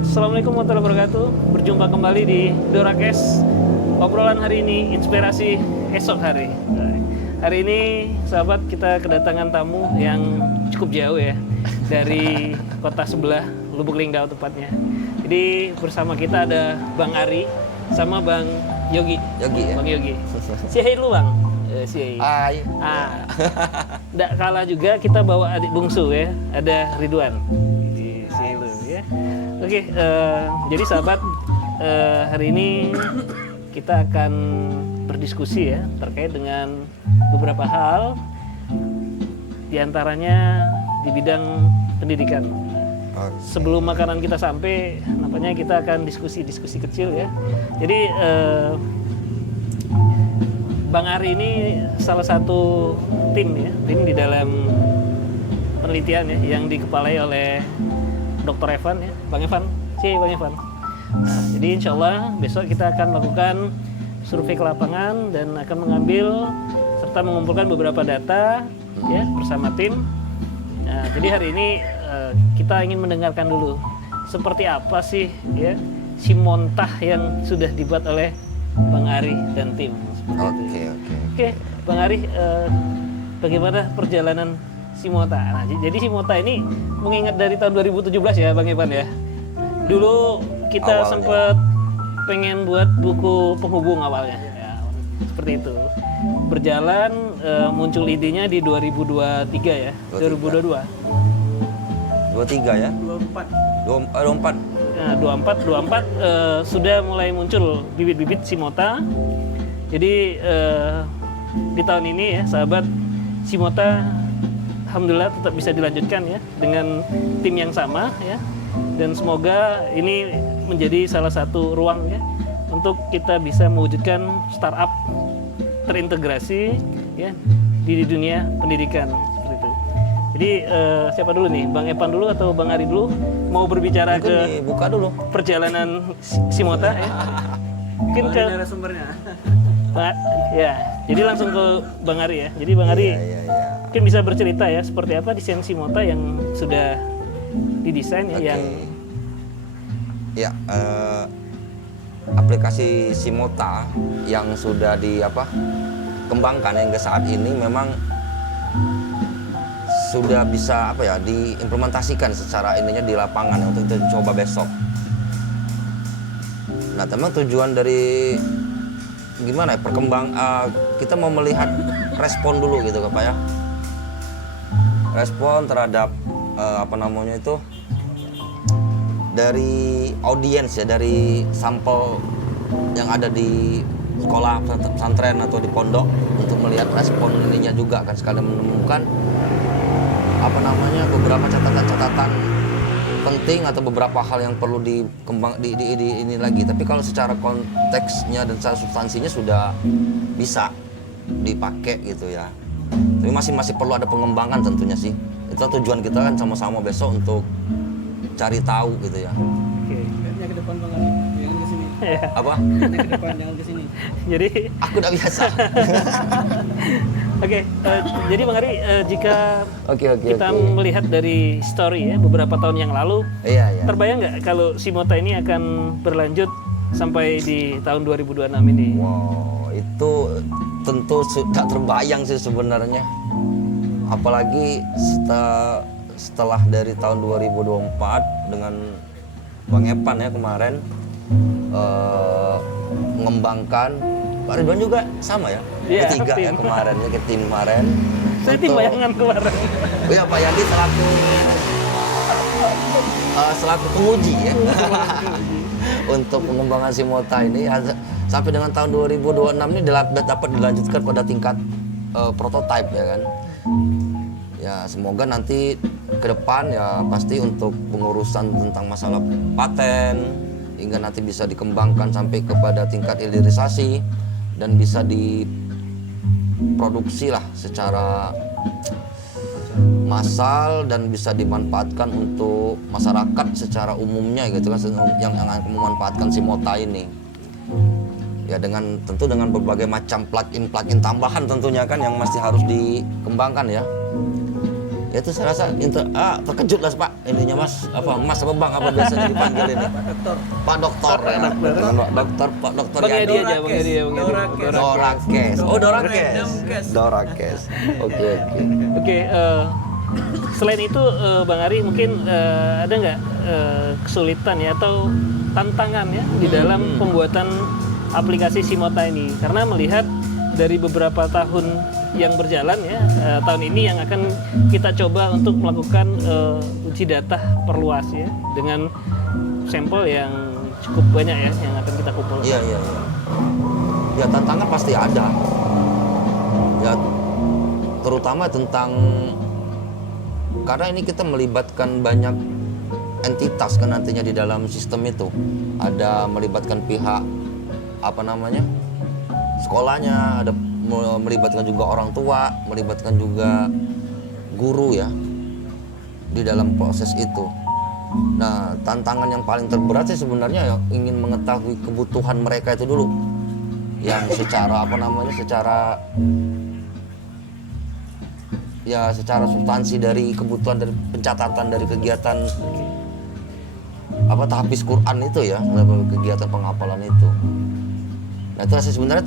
Assalamualaikum warahmatullahi wabarakatuh. Berjumpa kembali di Dorakes. Obrolan hari ini inspirasi esok hari. Hari ini sahabat kita kedatangan tamu yang cukup jauh ya dari kota sebelah, Lubuk Linggau tepatnya. Jadi bersama kita ada Bang Ari sama Bang Yogi. Yogi ya? Bang Yogi. Say hi dulu Bang. Say hi. Hai. Nggak kalah juga kita bawa adik bungsu ya. Ada Ridwan. Di say hi dulu ya. Oke, jadi sahabat hari ini kita akan berdiskusi ya terkait dengan beberapa hal, diantaranya di bidang pendidikan. Sebelum makanan kita sampai, nampaknya kita akan diskusi kecil ya. Jadi Bang Ari ini salah satu tim di dalam penelitian ya yang dikepalai oleh Dr. Evan ya, Bang Evan, Bang Evan. Nah, jadi insya Allah besok kita akan melakukan survei ke lapangan dan akan mengambil serta mengumpulkan beberapa data ya bersama tim. Nah, jadi hari ini kita ingin mendengarkan dulu seperti apa sih ya si montah yang sudah dibuat oleh Bang Ari dan tim. Oke, Bang Ari, bagaimana perjalanan Simota? Nah, jadi Simota ini mengingat dari tahun 2017 ya Bang Evan ya. Dulu kita sempat pengen buat buku penghubung awalnya ya, seperti itu. Berjalan muncul idenya di 2023 ya, 2022. 23 ya? 24. Nah, 24 sudah mulai muncul bibit-bibit Simota. Jadi di tahun ini ya sahabat, Simota alhamdulillah tetap bisa dilanjutkan ya dengan tim yang sama ya, dan semoga ini menjadi salah satu ruang ya untuk kita bisa mewujudkan startup terintegrasi ya di dunia pendidikan seperti itu. Jadi siapa dulu nih, Bang Evan dulu atau Bang Ari dulu mau berbicara ke buka dulu perjalanan Simota ya? Mungkin ke sumbernya. Ya, jadi langsung ke Bang Ari ya. Jadi Bang Ari mungkin bisa bercerita ya seperti apa desain Simota yang sudah didesain ya, yang aplikasi Simota yang sudah kembangkan hingga saat ini memang sudah bisa diimplementasikan secara ininya di lapangan untuk dicoba besok. Nah, teman tujuan dari gimana ya kita mau melihat respon dulu gitu Pak ya. Respon terhadap dari audiens ya, dari sampel yang ada di sekolah pesantren atau di pondok untuk melihat respon ininya juga kan, sekalian menemukan beberapa catatan-catatan penting atau beberapa hal yang perlu dikembang di ini lagi. Tapi kalau secara konteksnya dan secara substansinya sudah bisa dipakai gitu ya. Tapi masih perlu ada pengembangan tentunya sih. Itu tujuan kita kan sama-sama besok untuk cari tahu gitu ya. Oke. Lihatnya ke depan Bang, jangan ke sini. Apa? Lihatnya ke depan, jangan ke sini. Jadi Aku udah biasa. Oke, jadi Bang Ari, jika kita Oke. melihat dari story ya beberapa tahun yang lalu, Iya. terbayang nggak kalau Simota ini akan berlanjut sampai di tahun 2026 ini? Wow, itu tentu sudah terbayang sih sebenarnya. Apalagi setelah dari tahun 2024 dengan Bang Evan ya kemarin mengembangkan, Pak Ridwan juga sama ya, Iya, ketiga ya tim. kemarin ya, ke tim kemarin. Saya tim bayangan kemarin. Iya, Pak Yandi selaku penguji ya untuk pengembangan Simota ini sampai dengan tahun 2026 ini dapat dilanjutkan pada tingkat prototipe ya kan. Ya semoga nanti ke depan ya pasti untuk pengurusan tentang masalah paten hingga nanti bisa dikembangkan sampai kepada tingkat hilirisasi dan bisa diproduksi lah secara massal dan bisa dimanfaatkan untuk masyarakat secara umumnya gitu kan, yang akan memanfaatkan Simota ini. Ya tentu dengan berbagai macam plugin tambahan tentunya kan yang masih harus dikembangkan ya. Itu saya rasa terkejut lah Pak, ininya Mas, Mas apa Bang apa biasanya dipanggil ini? Pak Dokter. Pak Dokter Bang ya. Edi aja, Bang Edi. Dorakes. Oh, Dorakes. Oke. Oke, selain itu Bang Ari mungkin ada nggak kesulitan ya atau tantangan ya di dalam pembuatan aplikasi Simota ini? Karena melihat dari beberapa tahun yang berjalan ya, tahun ini yang akan kita coba untuk melakukan uji data perluas ya dengan sampel yang cukup banyak ya yang akan kita kumpulkan. Iya. Ya tantangan pasti ada. Ya terutama tentang karena ini kita melibatkan banyak entitas kan nantinya di dalam sistem itu. Ada melibatkan pihak sekolahnya, ada melibatkan juga orang tua, melibatkan juga guru ya di dalam proses itu. Nah, tantangan yang paling terberat sih sebenarnya yang ingin mengetahui kebutuhan mereka itu dulu. Yang secara secara substansi dari kebutuhan dari pencatatan dari kegiatan tahfiz Quran itu ya, kegiatan penghafalan itu. Nah, itu sebenarnya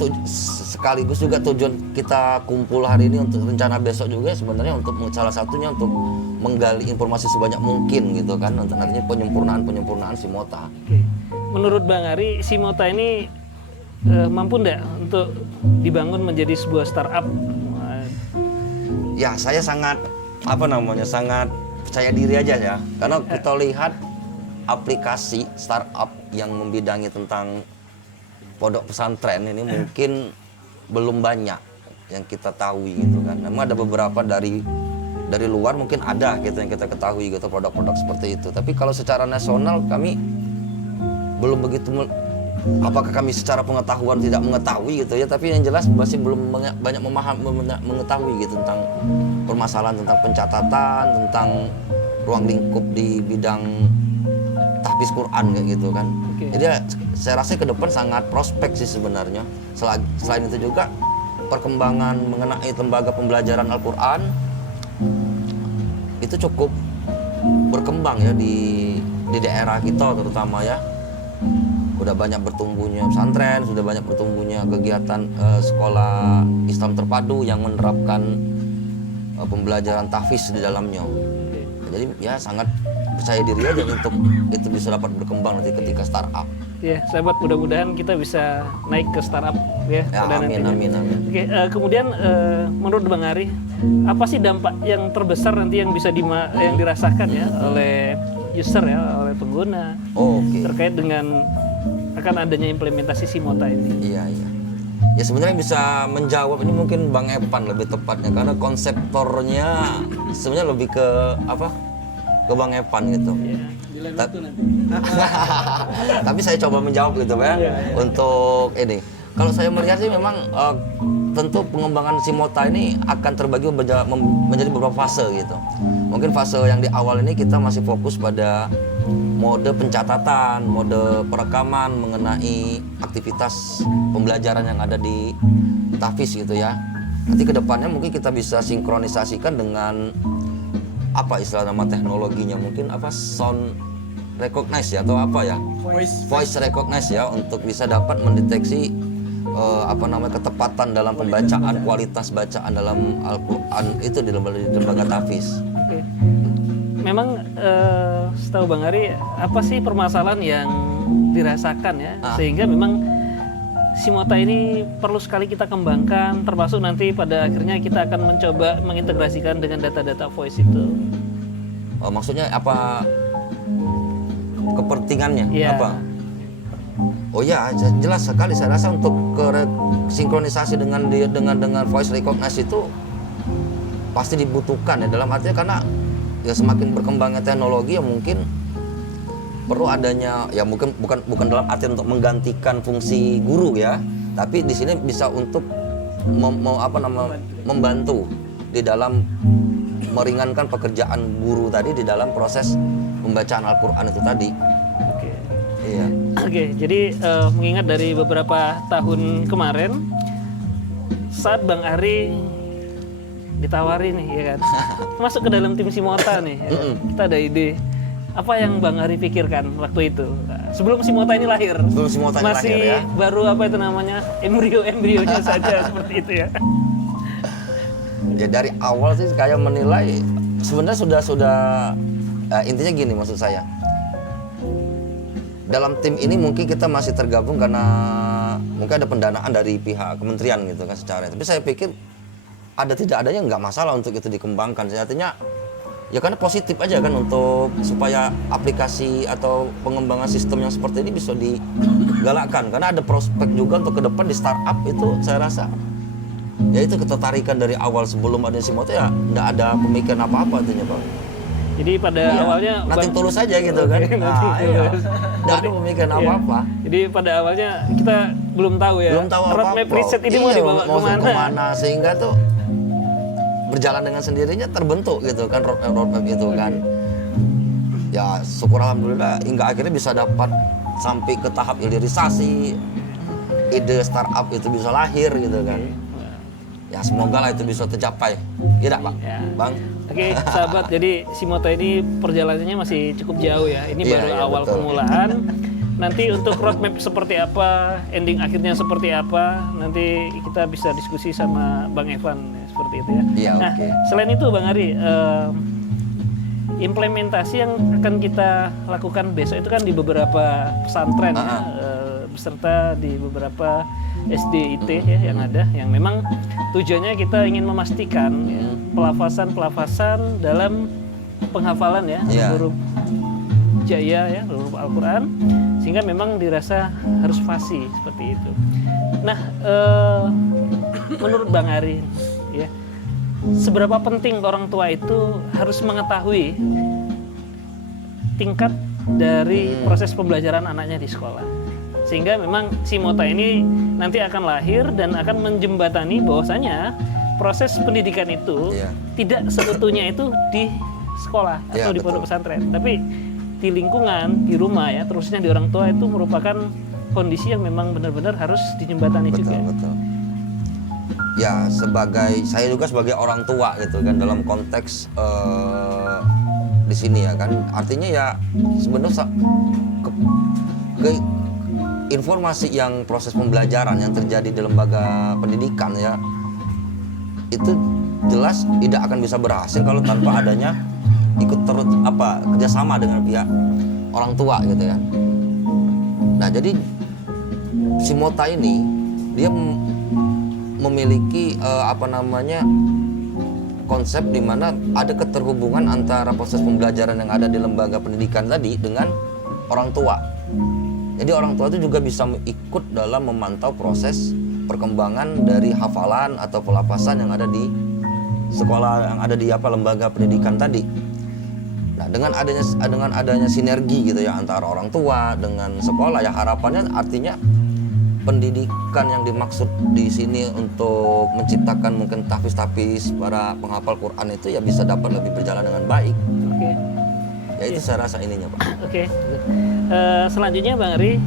sekaligus juga tujuan kita kumpul hari ini untuk rencana besok juga sebenarnya untuk salah satunya untuk menggali informasi sebanyak mungkin gitu kan untuk nantinya penyempurnaan Simota. Oke. Menurut Bang Ari, Simota ini mampu enggak untuk dibangun menjadi sebuah startup? Ya, saya sangat sangat percaya diri aja ya. Karena kita lihat aplikasi startup yang membidangi tentang pondok pesantren ini mungkin belum banyak yang kita tahu gitu kan. Memang ada beberapa dari luar mungkin ada gitu yang kita ketahui gitu produk-produk seperti itu. Tapi kalau secara nasional kami belum begitu apakah kami secara pengetahuan tidak mengetahui gitu ya, tapi yang jelas masih belum banyak mengetahui gitu tentang permasalahan tentang pencatatan, tentang ruang lingkup di bidang tahfiz Quran kayak gitu kan. Okay. Jadi saya rasa ke depan sangat prospek sih sebenarnya. Selain itu juga perkembangan mengenai lembaga pembelajaran Al-Quran itu cukup berkembang ya di daerah kita terutama ya. Sudah banyak bertumbuhnya pesantren, sudah banyak bertumbuhnya kegiatan sekolah Islam terpadu yang menerapkan pembelajaran tahfiz di dalamnya. Jadi ya sangat percaya diri aja untuk itu bisa dapat berkembang nanti ketika startup. Ya, sahabat, mudah-mudahan kita bisa naik ke startup ya. Amin. Oke, kemudian menurut Bang Ari, apa sih dampak yang terbesar nanti yang bisa yang dirasakan ya oleh user ya, oleh pengguna terkait dengan akan adanya implementasi Simota ini? Iya. Ya sebenarnya bisa menjawab ini mungkin Bang Evan lebih tepatnya karena konseptornya sebenarnya lebih ke ke Bang Evan gitu. Tapi saya coba menjawab gitu ya. Untuk ini, kalau saya melihat sih memang tentu pengembangan Simota ini akan terbagi menjadi beberapa fase gitu. Mungkin fase yang di awal ini kita masih fokus pada mode pencatatan, mode perekaman mengenai aktivitas pembelajaran yang ada di tahfiz gitu ya. Nanti kedepannya mungkin kita bisa sinkronisasikan dengan istilah nama teknologinya mungkin sound recognize ya atau voice recognize ya untuk bisa dapat mendeteksi ketepatan dalam pembacaan, kualitas bacaan dalam Al-Quran itu di lembaga tahfiz. Oke. Memang setahu Bang Ari, apa sih permasalahan yang dirasakan ya sehingga memang Simota ini perlu sekali kita kembangkan, termasuk nanti pada akhirnya kita akan mencoba mengintegrasikan dengan data-data voice itu. Maksudnya apa kepentingannya? Ya. Oh ya, jelas sekali saya rasa untuk sinkronisasi dengan voice recognition itu pasti dibutuhkan ya, dalam artinya karena ya semakin berkembangnya teknologi ya mungkin perlu adanya ya mungkin bukan dalam arti untuk menggantikan fungsi guru ya, tapi di sini bisa untuk membantu di dalam meringankan pekerjaan guru tadi di dalam proses pembacaan Al-Quran itu tadi. Oke. Iya. Oke, jadi mengingat dari beberapa tahun kemarin saat Bang Ari ditawari nih ya kan, masuk ke dalam tim Simota nih, ya kan? Kita ada ide. Apa yang Bang Ari pikirkan waktu itu? Sebelum Simota ini lahir. Sebelum si Mota ini Masih lahir ya. baru apa itu namanya? Embrionya saja seperti itu ya. Ya dari awal sih kayak menilai sebenarnya sudah intinya gini maksud saya. Dalam tim ini mungkin kita masih tergabung karena mungkin ada pendanaan dari pihak kementerian gitu kan secara. Tapi saya pikir ada tidak adanya nggak masalah untuk itu dikembangkan. Artinya ya karena positif aja kan untuk supaya aplikasi atau pengembangan sistem yang seperti ini bisa digalakkan karena ada prospek juga untuk ke depan di startup itu saya rasa ya itu ketertarikan dari awal sebelum ada Simota ya nggak ada pemikiran apa-apa artinya Pak. Jadi pada awalnya Nanti tulus aja gitu kan. Nah, iya. Nggak ada pemikiran Iya. apa-apa. Jadi pada awalnya kita belum tahu ya. Belum tahu roadmap apa-apa. riset ini mau dibawa mau kemana? kemana sehingga tuh berjalan dengan sendirinya terbentuk gitu kan roadmap itu kan. Ya syukur alhamdulillah hingga akhirnya bisa dapat sampai ke tahap hilirisasi, ide startup itu bisa lahir gitu kan. Ya semoga lah itu bisa tercapai. Iya Pak? Ya. Bang? Oke, sahabat. Jadi Simota ini perjalanannya masih cukup jauh ya. Ini Iya, baru iya, awal betul. permulaan. Nanti untuk roadmap seperti apa, ending akhirnya seperti apa, nanti kita bisa diskusi sama Bang Evan ya, seperti itu ya. Iya, Nah, oke. selain itu Bang Ari, implementasi yang akan kita lakukan besok itu kan di beberapa pesantren ya, beserta di beberapa SDIT ya yang ada, yang memang tujuannya kita ingin memastikan ya, pelafasan dalam penghafalan ya Iya. huruf jaya ya huruf Al-Quran, sehingga memang dirasa harus fasih seperti itu. Nah, menurut Bang Ari ya, seberapa penting orang tua itu harus mengetahui tingkat dari proses pembelajaran anaknya di sekolah, sehingga memang Simota ini nanti akan lahir dan akan menjembatani bahwasanya proses pendidikan itu Iya. tidak seutuhnya itu di sekolah Iya, atau di pondok betul. pesantren, tapi di lingkungan, di rumah ya, terusnya di orang tua itu merupakan kondisi yang memang benar-benar harus dijembatani juga. Betul. Ya saya juga sebagai orang tua gitu kan dalam konteks di sini ya kan artinya ya sebenarnya informasi yang proses pembelajaran yang terjadi di lembaga pendidikan ya itu jelas tidak akan bisa berhasil kalau tanpa adanya kerjasama dengan pihak orang tua gitu ya. Nah jadi Simota ini dia memiliki konsep di mana ada keterhubungan antara proses pembelajaran yang ada di lembaga pendidikan tadi dengan orang tua. Jadi orang tua itu juga bisa ikut dalam memantau proses perkembangan dari hafalan atau pelafasan yang ada di sekolah yang ada di lembaga pendidikan tadi. Nah, dengan adanya sinergi gitu ya antara orang tua dengan sekolah ya harapannya artinya pendidikan yang dimaksud di sini untuk menciptakan mungkin tahfiz para penghafal Quran itu ya bisa dapat lebih berjalan dengan baik. Oke. Ya itu saya rasa ininya Pak. Oke. Selanjutnya Bang Ari,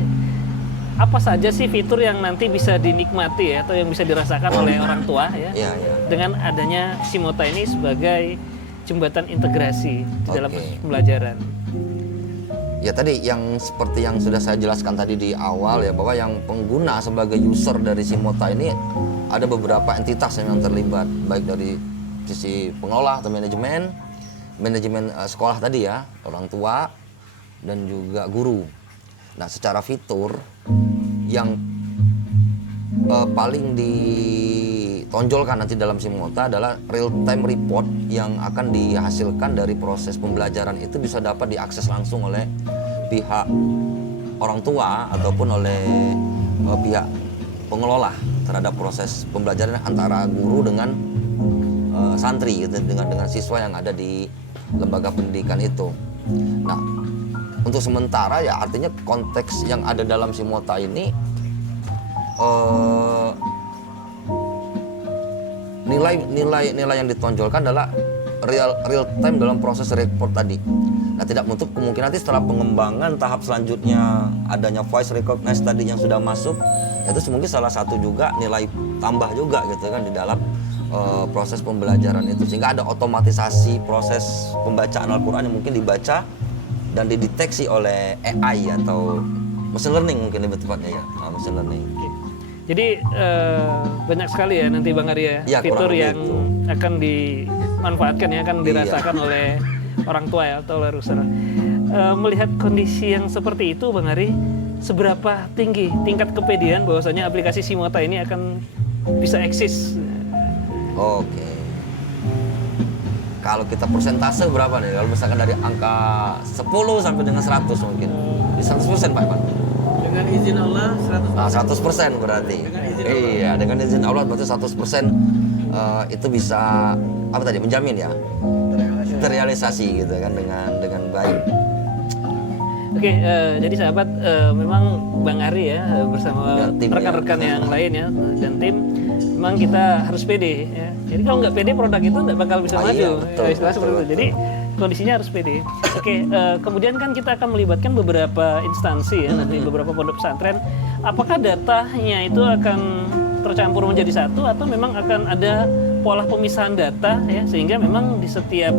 apa saja sih fitur yang nanti bisa dinikmati ya, atau yang bisa dirasakan oleh orang tua ya, Iya, iya. dengan adanya Simota ini sebagai jembatan integrasi di dalam Oke. proses pembelajaran? Ya tadi yang seperti yang sudah saya jelaskan tadi di awal ya bahwa yang pengguna sebagai user dari Simota ini ada beberapa entitas yang terlibat baik dari sisi pengelola atau manajemen sekolah tadi ya, orang tua dan juga guru. Nah, secara fitur yang paling ditonjolkan nanti dalam Simota adalah real time report yang akan dihasilkan dari proses pembelajaran itu bisa dapat diakses langsung oleh pihak orang tua ataupun oleh pihak pengelola terhadap proses pembelajaran antara guru dengan santri gitu, dengan siswa yang ada di lembaga pendidikan itu. Nah, untuk sementara ya artinya konteks yang ada dalam Simota ini nilai yang ditonjolkan adalah real time dalam proses report tadi. Nah, tidak menutup kemungkinan nanti setelah pengembangan tahap selanjutnya adanya voice recognize tadi yang sudah masuk, itu mungkin salah satu juga nilai tambah juga gitu kan di dalam proses pembelajaran itu, sehingga ada otomatisasi proses pembacaan Al-Quran yang mungkin dibaca dan dideteksi oleh AI atau machine learning mungkin lebih tepatnya ya, machine learning. Oke. Jadi banyak sekali ya nanti Bang Arya Ya, fitur kurang lebih yang itu. akan dimanfaatkan ya, akan dirasakan oleh orang tua ya atau oleh usaha. Melihat kondisi yang seperti itu Bang Ari, seberapa tinggi tingkat kepedean bahwasanya aplikasi Simota ini akan bisa eksis? Oke. Kalau kita persentase berapa nih? Kalau misalkan dari angka 10 sampai dengan 100 mungkin. Di 100% Pak Iman. Dengan izin Allah 100%. Nah, 100% berarti. Dengan izin Allah. Iya, dengan izin Allah berarti 100% itu bisa apa tadi? Menjamin ya. Terrealisasi gitu kan dengan baik. Oke, jadi sahabat, memang Bang Ari ya bersama Dan tim rekan-rekan ya. yang lain ya dan tim, memang kita harus pede ya. Jadi kalau nggak pede produk itu nggak bakal bisa maju. Iya, betul, Ya, istilahnya seperti itu. betul. Jadi kondisinya harus pede. Oke, kemudian kan kita akan melibatkan beberapa instansi ya, nanti beberapa pondok pesantren. Apakah datanya itu akan tercampur menjadi satu atau memang akan ada pola pemisahan data ya, sehingga memang di setiap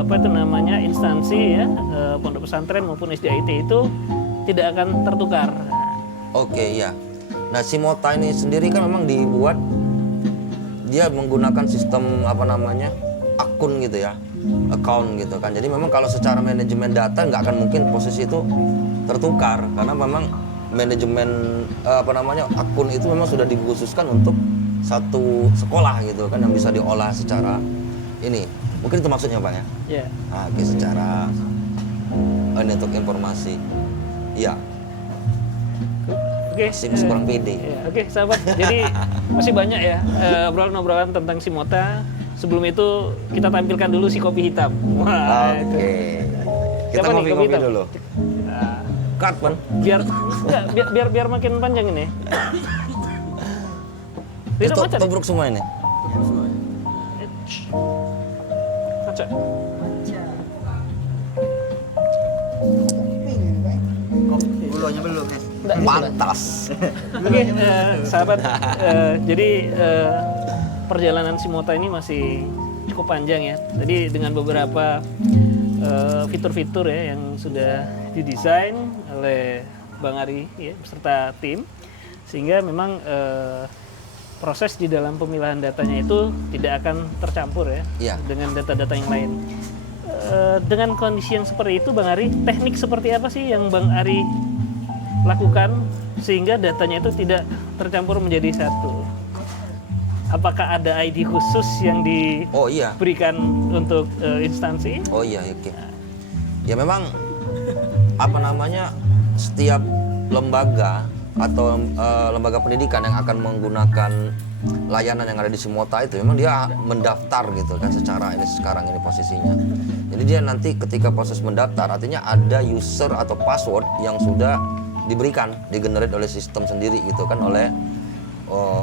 apa itu namanya instansi ya, pondok pesantren maupun SDIT itu tidak akan tertukar. Oke, ya. Nah, Simota ini sendiri kan memang dibuat dia menggunakan sistem apa namanya? Akun gitu ya. Account gitu kan. Jadi memang kalau secara manajemen data nggak akan mungkin posisi itu tertukar karena memang manajemen apa namanya? Akun itu memang sudah dikhususkan untuk satu sekolah gitu kan yang bisa diolah secara ini. Mungkin itu maksudnya Pak ya. Ya. Nah, oke, secara ini untuk informasi. Iya. Oke. Masih kurang pede. Ya, oke, sahabat. Jadi masih banyak ya obrolan-obrolan tentang Simota. Sebelum itu kita tampilkan dulu si kopi hitam. Wah, itu. Oke. Kita Siapa nih, ngopi-ngopi hitam? dulu. Nah, Cut, Pan. biar makin panjang ini. Tidak Itu macet. tubruk semua ini. Macet. Gulanya belum ya. Nggak, gitu, Pantas. Oke, sahabat. Jadi perjalanan Simota ini masih cukup panjang ya. Jadi dengan beberapa fitur-fitur ya yang sudah didesain oleh Bang Ari ya, beserta tim, sehingga memang proses di dalam pemilahan datanya itu tidak akan tercampur ya Iya. dengan data-data yang lain. Dengan kondisi yang seperti itu, Bang Ari, teknik seperti apa sih yang Bang Ari lakukan sehingga datanya itu tidak tercampur menjadi satu? Apakah ada ID khusus yang Oh iya. diberikan untuk instansi? Oh iya, oke. Ya memang apa namanya? Setiap lembaga atau lembaga pendidikan yang akan menggunakan layanan yang ada di Simota itu memang dia mendaftar gitu kan secara ini sekarang ini posisinya. Jadi dia nanti ketika proses mendaftar artinya ada user atau password yang sudah diberikan, digenerate oleh sistem sendiri gitu kan oleh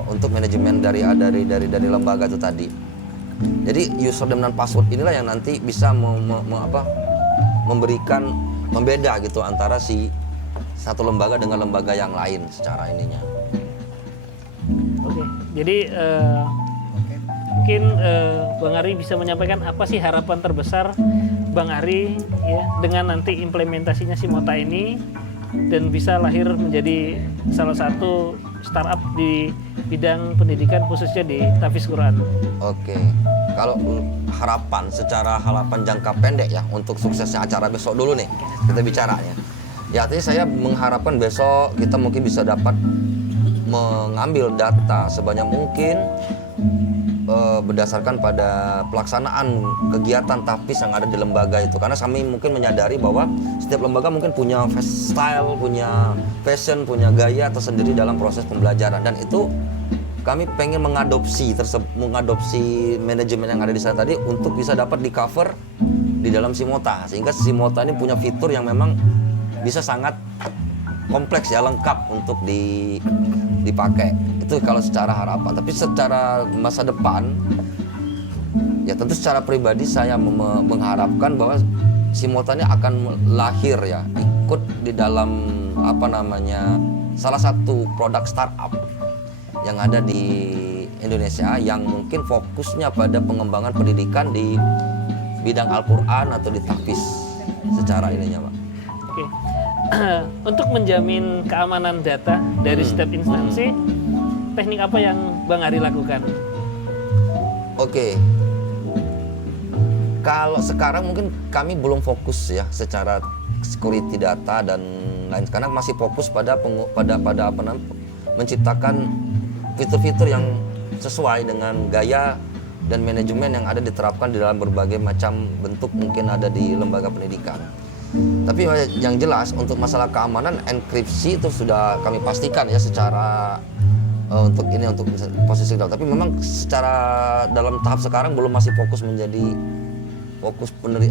untuk manajemen dari lembaga itu tadi. Jadi username dan password inilah yang nanti bisa memberikan membeda gitu antara si satu lembaga dengan lembaga yang lain secara ininya. Oke, jadi mungkin Bang Ari bisa menyampaikan apa sih harapan terbesar Bang Ari ya dengan nanti implementasinya Simota ini dan bisa lahir menjadi salah satu startup di bidang pendidikan khususnya di Tahfiz Quran. Oke, kalau harapan jangka pendek ya untuk suksesnya acara besok dulu nih kita bicaranya. Ya artinya saya mengharapkan besok kita mungkin bisa dapat mengambil data sebanyak mungkin berdasarkan pada pelaksanaan kegiatan tahfiz yang ada di lembaga itu, karena kami mungkin menyadari bahwa setiap lembaga mungkin punya style, punya fashion, punya gaya tersendiri dalam proses pembelajaran, dan itu kami pengen mengadopsi manajemen yang ada di sana tadi untuk bisa dapat di cover di dalam Simota, sehingga Simota ini punya fitur yang memang bisa sangat kompleks ya, lengkap untuk dipakai. Itu kalau secara harapan. Tapi secara masa depan ya tentu secara pribadi saya mengharapkan bahwa Simota ini akan lahir ya, ikut di dalam apa namanya salah satu produk startup yang ada di Indonesia yang mungkin fokusnya pada pengembangan pendidikan di bidang Al-Quran atau di tahfiz secara ininya, Pak. Oke. Untuk menjamin keamanan data dari setiap instansi, teknik apa yang Bang Ari lakukan? Oke. Kalau sekarang mungkin kami belum fokus ya secara security data dan lain, karena masih fokus pada menciptakan fitur-fitur yang sesuai dengan gaya dan manajemen yang ada diterapkan di dalam berbagai macam bentuk mungkin ada di lembaga pendidikan. Tapi yang jelas untuk masalah keamanan enkripsi itu sudah kami pastikan ya secara untuk posisi cloud. Tapi memang secara dalam tahap sekarang belum masih fokus menjadi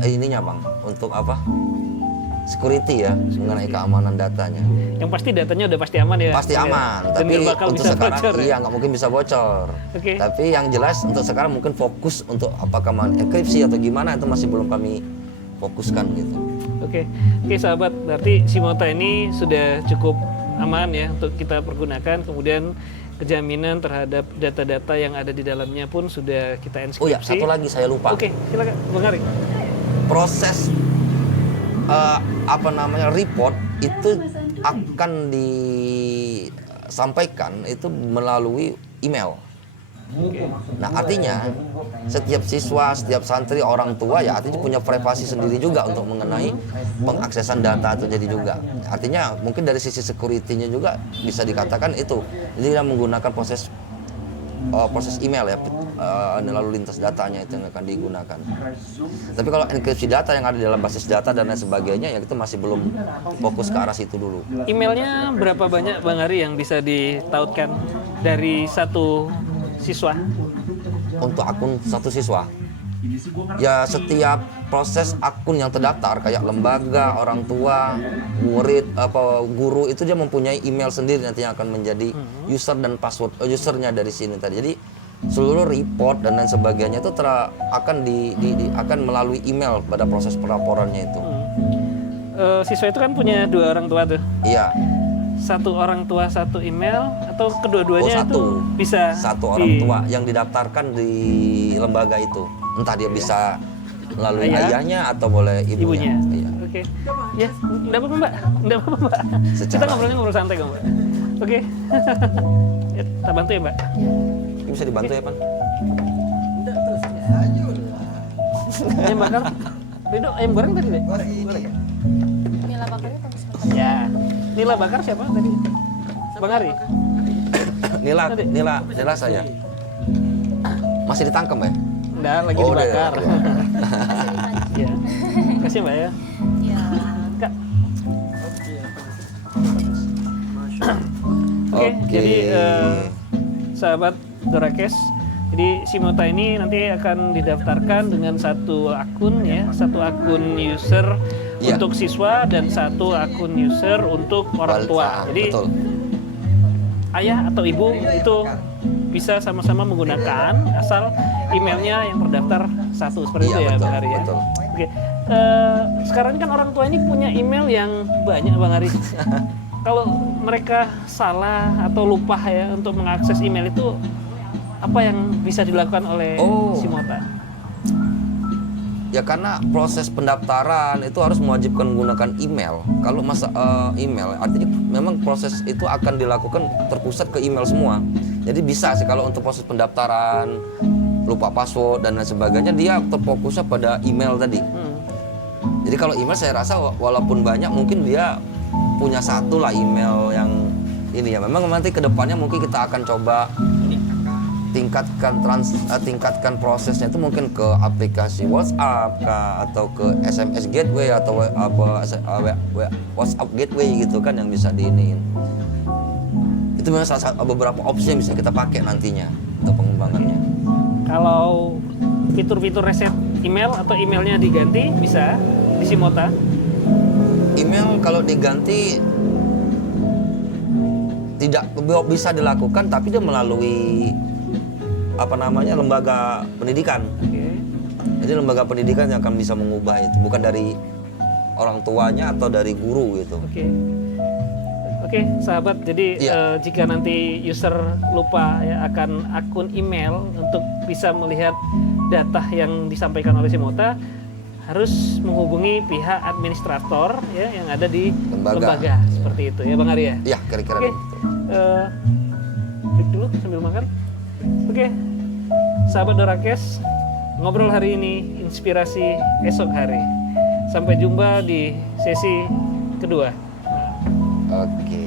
ininya Bang untuk apa? Security ya mengenai keamanan datanya. Yang pasti datanya udah pasti aman ya. Pasti aman, Dan tapi nggak bakal untuk bisa sekarang bocor, iya nggak mungkin bisa bocor. Oke. Tapi yang jelas untuk sekarang mungkin fokus untuk apakah enkripsi atau gimana itu masih belum kami fokuskan gitu. Oke, sahabat, berarti Simota ini sudah cukup aman ya untuk kita pergunakan. Kemudian kejaminan terhadap data-data yang ada di dalamnya pun sudah kita enkripsi. Oh ya, satu lagi saya lupa. Oke, silakan Bang Ari. Proses report itu akan disampaikan itu melalui email. Nah artinya setiap siswa, setiap santri, orang tua ya artinya punya privasi sendiri juga untuk mengenai pengaksesan data itu jadi juga. Artinya mungkin dari sisi security-nya juga bisa dikatakan itu. Jadi kita menggunakan proses email ya, lalu lintas datanya itu yang akan digunakan. Tapi kalau enkripsi data yang ada di dalam basis data dan lain sebagainya ya itu masih belum fokus ke arah situ dulu. Emailnya berapa banyak Bang Ari yang bisa ditautkan dari satu siswa? Untuk akun satu siswa ya setiap proses akun yang terdaftar kayak lembaga, orang tua, murid, guru itu dia mempunyai email sendiri nanti yang akan menjadi user dan password usernya dari sini tadi. Jadi seluruh report dan lain sebagainya itu akan melalui email pada proses pelaporannya itu. Siswa itu kan punya 2 orang tua tuh. Iya. Satu orang tua satu email atau kedua-duanya itu bisa satu orang tua yang didaftarkan di lembaga itu. Entah dia bisa melalui ayahnya atau boleh ibunya. Iya. Oke. Ya, enggak apa-apa Mbak. Enggak apa-apa Mbak. Kita ngobrol santai kok Mbak. Oke. Ya, kita bantu ya Mbak. Ini bisa dibantu ya Pan? Ayam bakar. Rido, ayam goreng tadi deh. Goreng ya? Nila bakarnya bagus. Ya. Nila bakar siapa tadi? Bang Ari. Nila saya. Masih ditangkap ya? Enggak, lagi dibakar. Iya. Kasih Mbak ya. Iya. Kak. Oke, jadi sahabat Dorakes, jadi Simota ini nanti akan didaftarkan dengan satu akun ya, satu akun user untuk siswa dan satu akun user untuk orang tua. Jadi betul. Ayah atau ibu itu bisa sama-sama menggunakan asal emailnya yang terdaftar satu seperti itu ya betul, Bang Ari ya. Betul. Oke. Sekarang kan orang tua ini punya email yang banyak Bang Ari. Kalau mereka salah atau lupa ya untuk mengakses email itu, apa yang bisa dilakukan oleh Simota? Ya karena proses pendaftaran itu harus mewajibkan menggunakan email. Kalau email, artinya memang proses itu akan dilakukan terpusat ke email semua. Jadi bisa sih kalau untuk proses pendaftaran, lupa password dan lain sebagainya, dia terfokusnya pada email tadi. Jadi kalau email saya rasa walaupun banyak, mungkin dia punya satu lah email yang ini ya. Memang nanti kedepannya mungkin kita akan coba tingkatkan prosesnya itu mungkin ke aplikasi WhatsApp atau ke SMS gateway atau WhatsApp gateway gitu kan yang bisa diiniin. Itu memang beberapa opsi yang bisa kita pakai nantinya untuk pengembangannya. Kalau fitur-fitur reset email atau emailnya diganti bisa di Simota? Email kalau diganti tidak bisa dilakukan, tapi dia melalui lembaga pendidikan. Jadi lembaga pendidikan yang akan bisa mengubah itu, bukan dari orang tuanya atau dari guru gitu. Oke, sahabat. Jadi Iya. jika nanti user lupa ya akan akun email untuk bisa melihat data yang disampaikan oleh Simota, harus menghubungi pihak administrator ya yang ada di Lembaga. seperti itu ya, Bang Arya. Iya, kira-kira Oke, begitu. break dulu sambil makan. Oke, sahabat Dorakes, ngobrol hari ini, inspirasi esok hari. Sampai jumpa di sesi kedua. Oke.